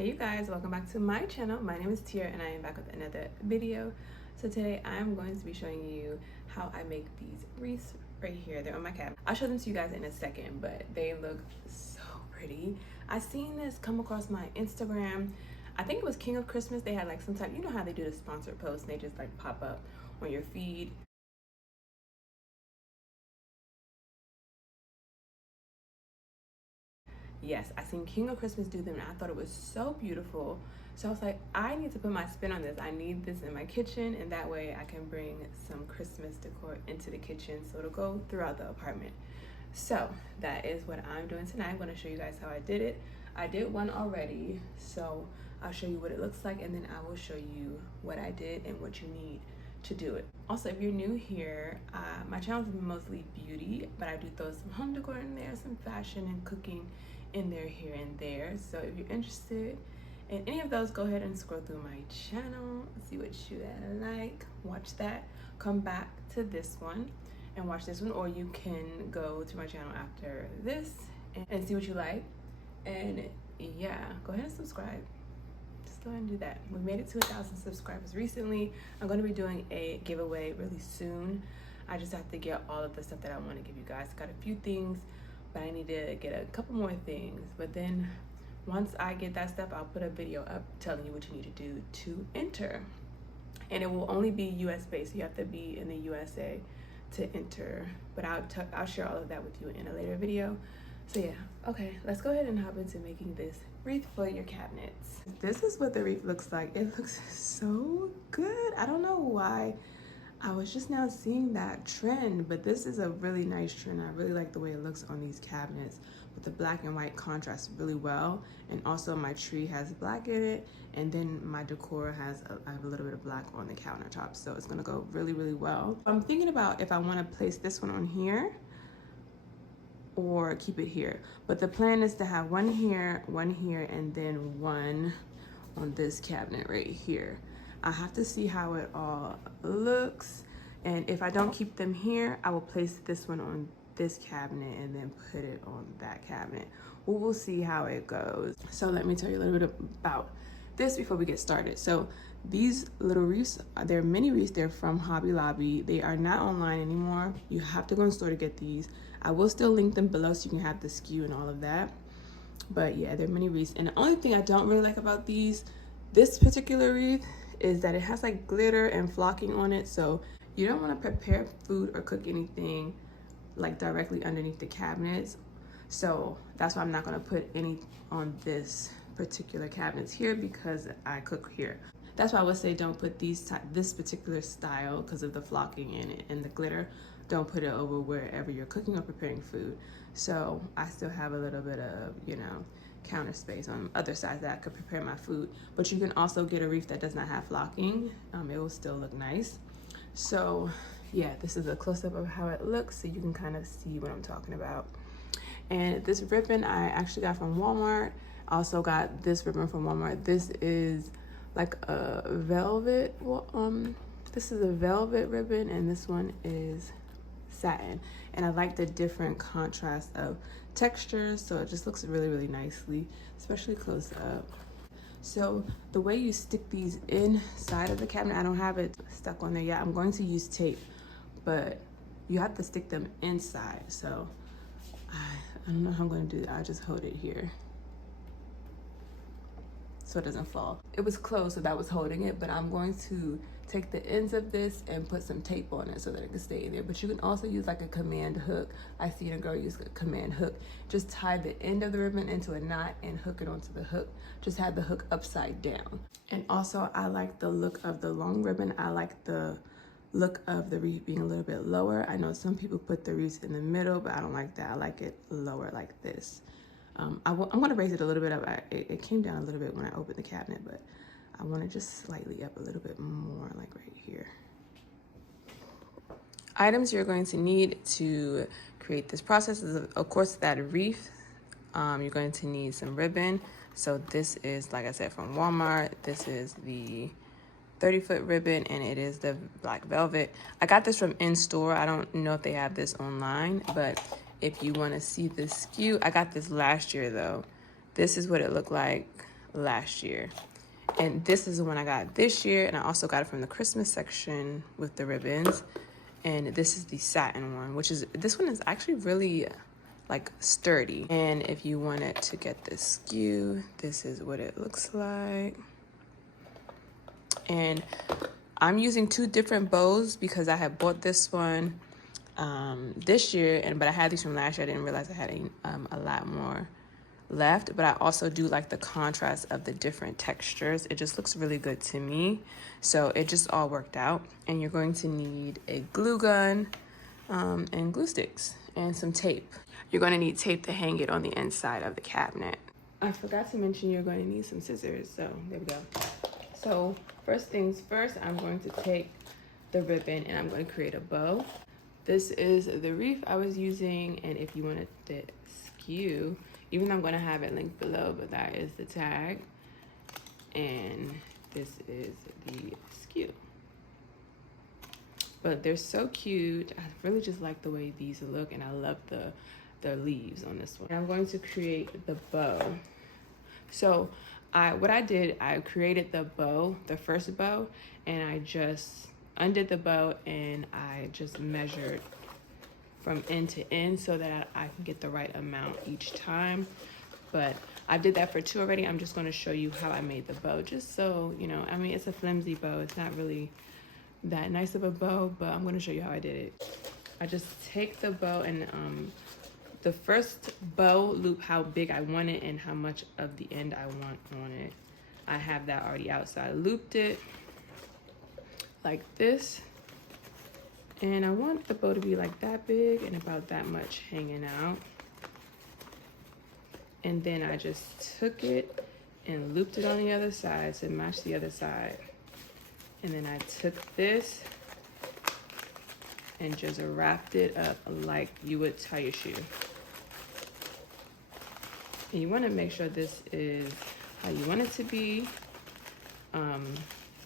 Hey you guys, welcome back to my channel. My name is Tia and I am back with another video. So today I'm going to be showing you how I make these wreaths right here. They're on my cabinet. I'll show them to you guys in a second, but they look so pretty. I seen this come across my Instagram. I think it was King of Christmas. They had like some type, you know how they do the sponsored posts and they just like pop up on your feed. Yes, I seen King of Christmas do them and I thought it was so beautiful. So I was like, I need to put my spin on this. I need this in my kitchen, and that way I can bring some Christmas decor into the kitchen so it'll go throughout the apartment. So that is what I'm doing tonight. I'm going to show you guys how I did it. I did one already, so I'll show you what it looks like, and then I will show you what I did and what you need to do it. Also, if you're new here, my channel is mostly beauty, but I do throw some home decor in there, some fashion and cooking in there here and there. So if you're interested in any of those, go ahead and scroll through my channel, see what you like, watch that, come back to this one and watch this one, or you can go to my channel after this and see what you like. And yeah, go ahead and subscribe. Just go ahead and do that. We made it to 1,000 subscribers recently. I'm going to be doing a giveaway really soon. I just have to get all of the stuff that I want to give you guys. Got a few things, but I need to get a couple more things. But then once I get that stuff, I'll put a video up telling you what you need to do to enter. And it will only be US based. So you have to be in the USA to enter. But I'll share all of that with you in a later video. So yeah, okay, let's go ahead and hop into making this wreath for your cabinets. This is what the wreath looks like. It looks so good. I don't know why I was just now seeing that trend, but this is a really nice trend. I really like the way it looks on these cabinets with the black and white contrast really well. And also my tree has black in it, and then my decor has I have a little bit of black on the countertop, so it's gonna go really, really well. I'm thinking about if I wanna place this one on here or keep it here. But the plan is to have one here, and then one on this cabinet right here. I have to see how it all looks, and if I don't keep them here, I will place this one on this cabinet and then put it on that cabinet. We will see how it goes. So let me tell you a little bit about this before we get started. So these little wreaths, they're mini wreaths. They're from Hobby Lobby. They are not online anymore. You have to go in the store to get these. I will still link them below so you can have the SKU and all of that. But yeah, they're mini wreaths. And the only thing I don't really like about this particular wreath is that it has like glitter and flocking on it. So you don't want to prepare food or cook anything like directly underneath the cabinets. So that's why I'm not going to put any on this particular cabinets here, because I cook here. That's why I would say don't put this particular style because of the flocking in it and the glitter. Don't put it over wherever you're cooking or preparing food. So I still have a little bit of, you know, counter space on other sides that I could prepare my food. But you can also get a wreath that does not have flocking. It will still look nice. So yeah, this is a close-up of how it looks so you can kind of see what I'm talking about. And this ribbon I actually got from Walmart. I also got this ribbon from Walmart. This is like a velvet, this is a velvet ribbon, and this one is satin. And I like the different contrast of textures, so it just looks really, really nicely, especially close up. So the way you stick these inside of the cabinet, I don't have it stuck on there yet. I'm going to use tape, but you have to stick them inside. So I don't know how I'm going to do that. I just hold it here so it doesn't fall. It was closed, so that was holding it, but I'm going to take the ends of this and put some tape on it so that it can stay in there. But you can also use like a command hook. I seen a girl use a command hook. Just tie the end of the ribbon into a knot and hook it onto the hook. Just have the hook upside down. And also I like the look of the long ribbon. I like the look of the wreath being a little bit lower. I know some people put the wreaths in the middle, but I don't like that. I like it lower like this. I'm gonna raise it a little bit up. It came down a little bit when I opened the cabinet, but I want it just slightly up a little bit more, like right here. Items you're going to need to create this process is, of course, that wreath. You're going to need some ribbon. So this is, like I said, from Walmart. This is the 30-foot ribbon, and it is the black velvet. I got this from in-store. I don't know if they have this online, but if you want to see the SKU, I got this last year though. This is what it looked like last year. And this is the one I got this year, and I also got it from the Christmas section with the ribbons. And this is the satin one, this one is actually really like sturdy. And if you wanted to get this skew, this is what it looks like. And I'm using 2 different bows because I had bought this one this year, but I had these from last year. I didn't realize I had a lot more left, but I also do like the contrast of the different textures. It just looks really good to me. So it just all worked out. And you're going to need a glue gun and glue sticks and some tape. You're going to need tape to hang it on the inside of the cabinet. I forgot to mention you're going to need some scissors. So there we go. So first things first, I'm going to take the ribbon and I'm going to create a bow. This is the wreath I was using, and if you wanted the skew, even though I'm going to have it linked below, but that is the tag, and this is the skew. But they're so cute. I really just like the way these look, and I love the leaves on this one. And I'm going to create the bow. So what I did, I created the bow, the first bow, and I just undid the bow and I just measured from end to end so that I can get the right amount each time. But I did that for 2 already. I'm just going to show you how I made the bow, just so you know. I mean, it's a flimsy bow. It's not really that nice of a bow, but I'm going to show you how I did it. I just take the bow and the first bow loop how big I want it and how much of the end I want on it. I have that already out, so I looped it like this, and I want the bow to be like that big and about that much hanging out. And then I just took it and looped it on the other side to match the other side. And then I took this and just wrapped it up like you would tie your shoe. And you want to make sure this is how you want it to be.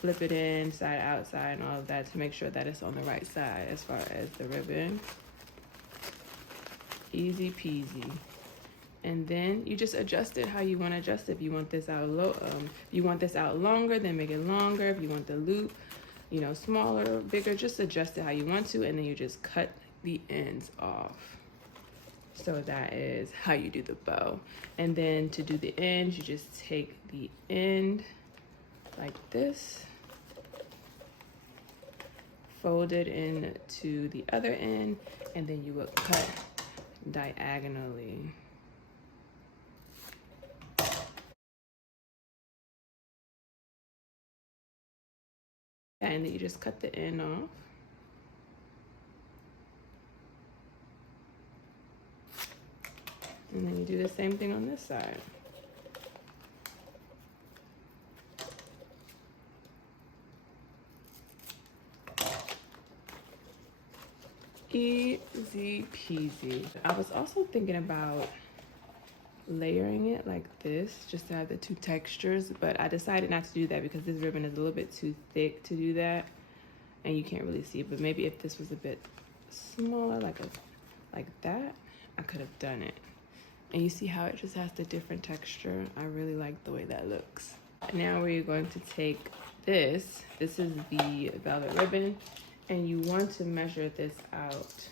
Flip it in, side, outside, and all of that to make sure that it's on the right side as far as the ribbon. Easy peasy. And then you just adjust it how you want to adjust it. If you want this out you want this out longer, then make it longer. If you want the loop, you know, smaller or bigger, just adjust it how you want to, and then you just cut the ends off. So that is how you do the bow. And then to do the ends, you just take the end like this, fold it into the other end, and then you would cut diagonally. And then you just cut the end off. And then you do the same thing on this side. Easy peasy. I was also thinking about layering it like this just to have the 2 textures, but I decided not to do that because this ribbon is a little bit too thick to do that, and you can't really see it. But maybe if this was a bit smaller, like that, I could have done it. And you see how it just has the different texture. I really like the way that looks. Now we're going to take this is the velvet ribbon, and you want to measure this out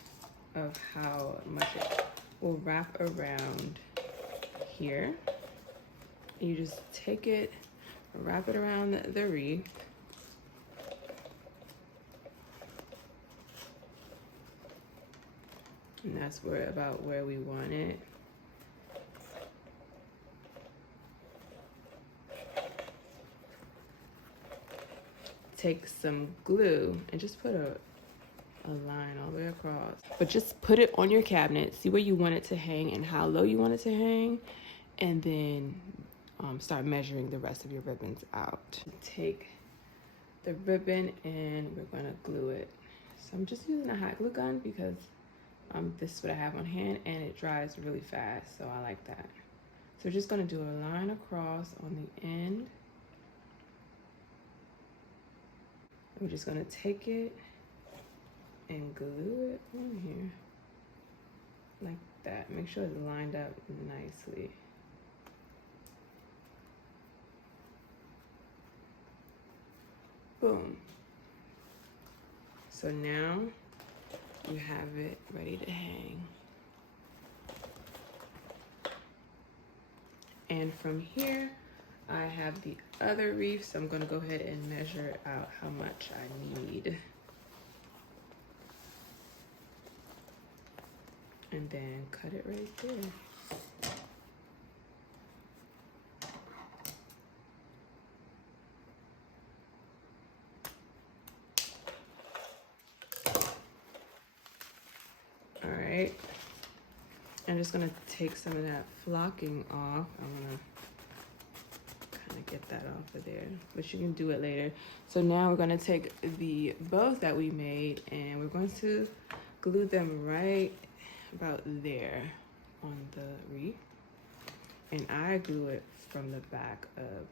of how much it will wrap around here. You just take it, wrap it around the wreath, and that's about where we want it. Take some glue and just put a line all the way across. But just put it on your cabinet, see where you want it to hang and how low you want it to hang, and then start measuring the rest of your ribbons out. Take the ribbon and we're gonna glue it. So I'm just using a hot glue gun because this is what I have on hand and it dries really fast, so I like that. So we're just gonna do a line across on the end. We're just gonna take it and glue it on here like that. Make sure it's lined up nicely. Boom. So now you have it ready to hang. And from here, I have the other wreath, so I'm gonna go ahead and measure out how much I need. And then cut it right there. All right, I'm just gonna take some of that flocking off. I'm gonna kind of get that off of there, but you can do it later. So now we're gonna take the bows that we made and we're going to glue them right about there on the wreath. And I glue it from the back of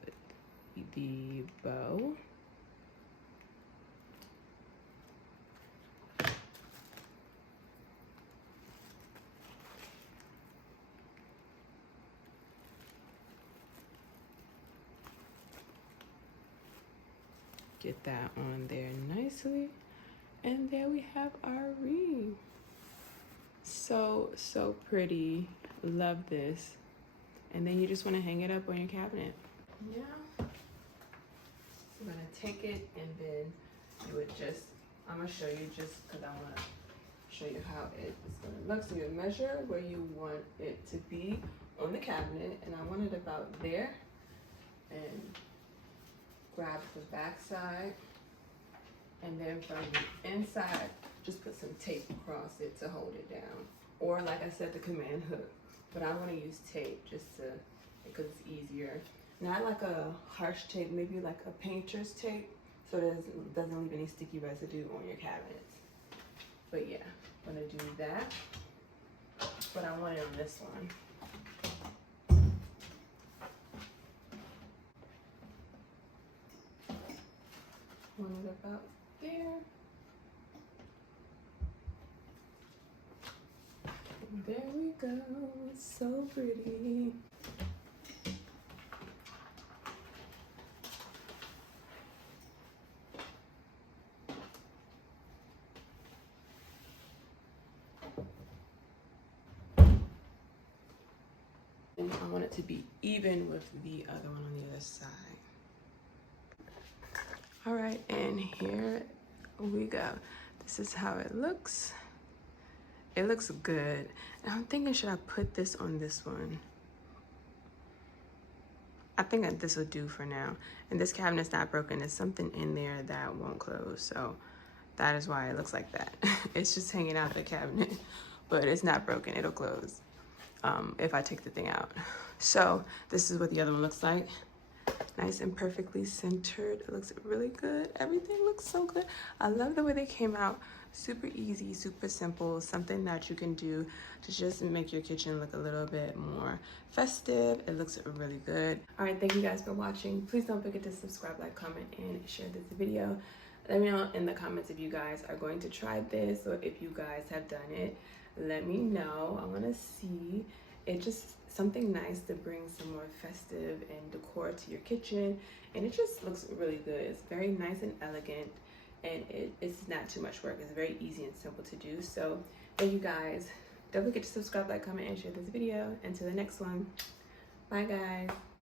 the bow. Get that on there nicely. And there we have our wreath. So pretty. Love this. And then you just want to hang it up on your cabinet. Yeah. I'm gonna take it and then you would just, I'm gonna show you just because I want to show you how it's gonna look. So you measure where you want it to be on the cabinet, and I want it about there. And grab the back side, and then from the inside, just put some tape across it to hold it down. Or like I said, the command hook. But I want to use tape just to, because it's easier. Not like a harsh tape, maybe like a painter's tape, so it doesn't leave any sticky residue on your cabinets. But yeah, I'm gonna do that. But I want it on this one. Want it about there. There we go, it's so pretty. And I want it to be even with the other one on the other side. All right, and here we go. This is how it looks. It looks good. And I'm thinking, should I put this on this one? I think that this will do for now. And this cabinet's not broken. There's something in there that won't close. So that is why it looks like that. It's just hanging out the cabinet, but it's not broken. It'll close if I take the thing out. So this is what the other one looks like. Nice and perfectly centered. It looks really good. Everything looks so good. I love the way they came out. Super easy, super simple. Something that you can do to just make your kitchen look a little bit more festive. It looks really good. All right, thank you guys for watching. Please don't forget to subscribe, like, comment, and share this video. Let me know in the comments if you guys are going to try this or if you guys have done it. Let me know. I want to see. It just something nice to bring some more festive and decor to your kitchen, and it just looks really good. It's very nice and elegant, and it's not too much work. It's very easy and simple to do. So thank you guys. Don't forget to subscribe, like, comment, and share this video. Until the next one, bye guys.